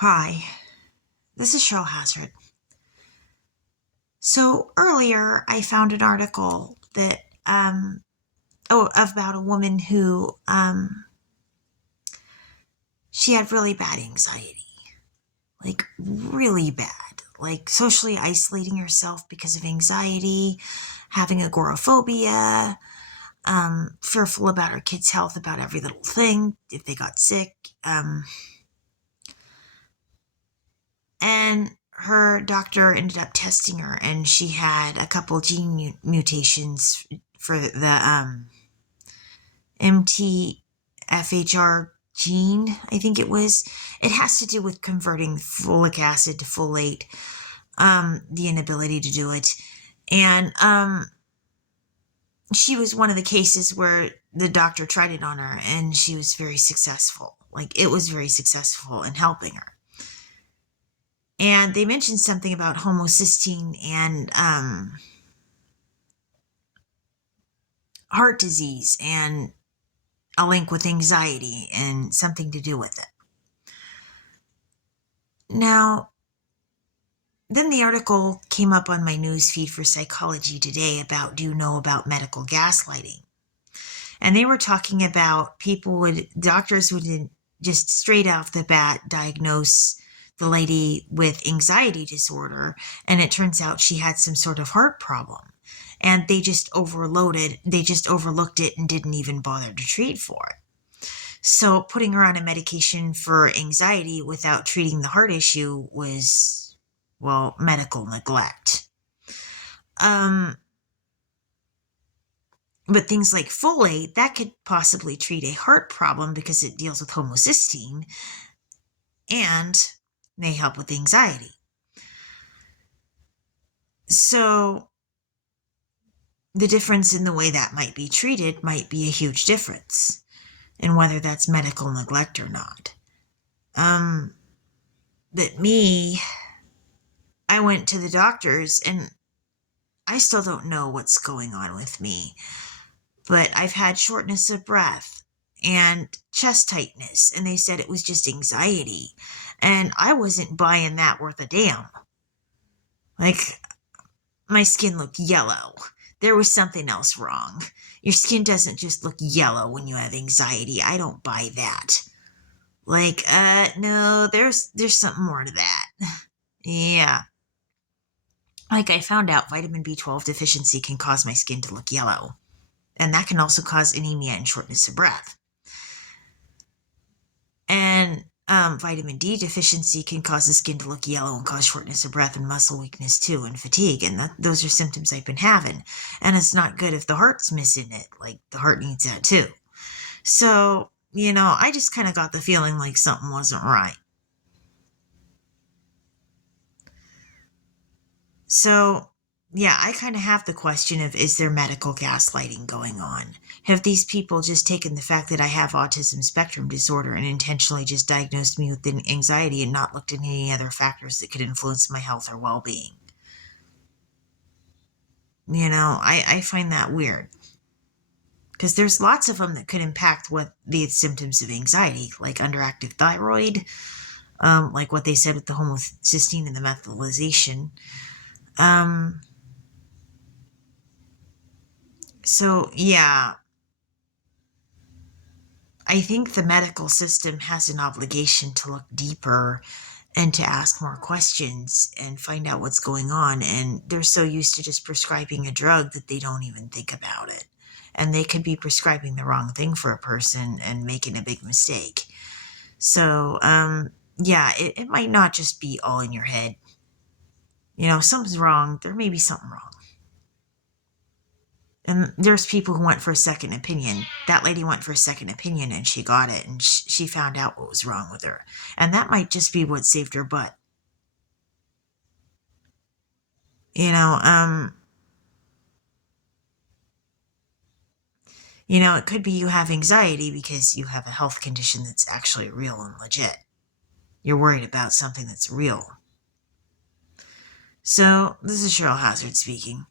Hi, this is Cheryl Hazzard. So earlier I found an article that about a woman who she had really bad anxiety. Like really bad. Like socially isolating herself because of anxiety, having agoraphobia, fearful about her kids' health, about every little thing, if they got sick. And her doctor ended up testing her, and she had a couple gene mutations for the MTFHR gene, I think it was. It has to do with converting folic acid to folate, the inability to do it. And she was one of the cases where the doctor tried it on her, and she was very successful. Like, it was very successful in helping her. And they mentioned something about homocysteine and heart disease and a link with anxiety and something to do with it. Now, then the article came up on my news feed for Psychology Today about, do you know about medical gaslighting? And they were talking about doctors would just straight off the bat diagnose the lady with anxiety disorder, and it turns out she had some sort of heart problem. And they just overlooked it and didn't even bother to treat for it. So putting her on a medication for anxiety without treating the heart issue was, well, medical neglect. But things like folate, that could possibly treat a heart problem because it deals with homocysteine and may help with anxiety. So the difference in the way that might be treated might be a huge difference in whether that's medical neglect or not. But me, I went to the doctors and I still don't know what's going on with me. But I've had shortness of breath and chest tightness, and they said it was just anxiety. And I wasn't buying that worth a damn. Like, my skin looked yellow. There was something else wrong. Your skin doesn't just look yellow when you have anxiety. I don't buy that. Like, no, there's something more to that. Yeah. Like, I found out vitamin B12 deficiency can cause my skin to look yellow. And that can also cause anemia and shortness of breath. And vitamin D deficiency can cause the skin to look yellow and cause shortness of breath and muscle weakness too, and fatigue. And those are symptoms I've been having. And it's not good if the heart's missing it. Like, the heart needs that too. So, I just kind of got the feeling like something wasn't right. So, yeah, I kind of have the question of, is there medical gaslighting going on? Have these people just taken the fact that I have autism spectrum disorder and intentionally just diagnosed me with anxiety and not looked at any other factors that could influence my health or well-being? I find that weird. Because there's lots of them that could impact what the symptoms of anxiety, like underactive thyroid, like what they said with the homocysteine and the methylation. So, yeah, I think the medical system has an obligation to look deeper and to ask more questions and find out what's going on. And they're so used to just prescribing a drug that they don't even think about it. And they could be prescribing the wrong thing for a person and making a big mistake. So, yeah, it might not just be all in your head. If something's wrong, there may be something wrong. And there's people who went for a second opinion. That lady went for a second opinion and she got it, and she found out what was wrong with her. And that might just be what saved her butt. It could be you have anxiety because you have a health condition that's actually real and legit. You're worried about something that's real. So, this is Cheryl Hazzard speaking.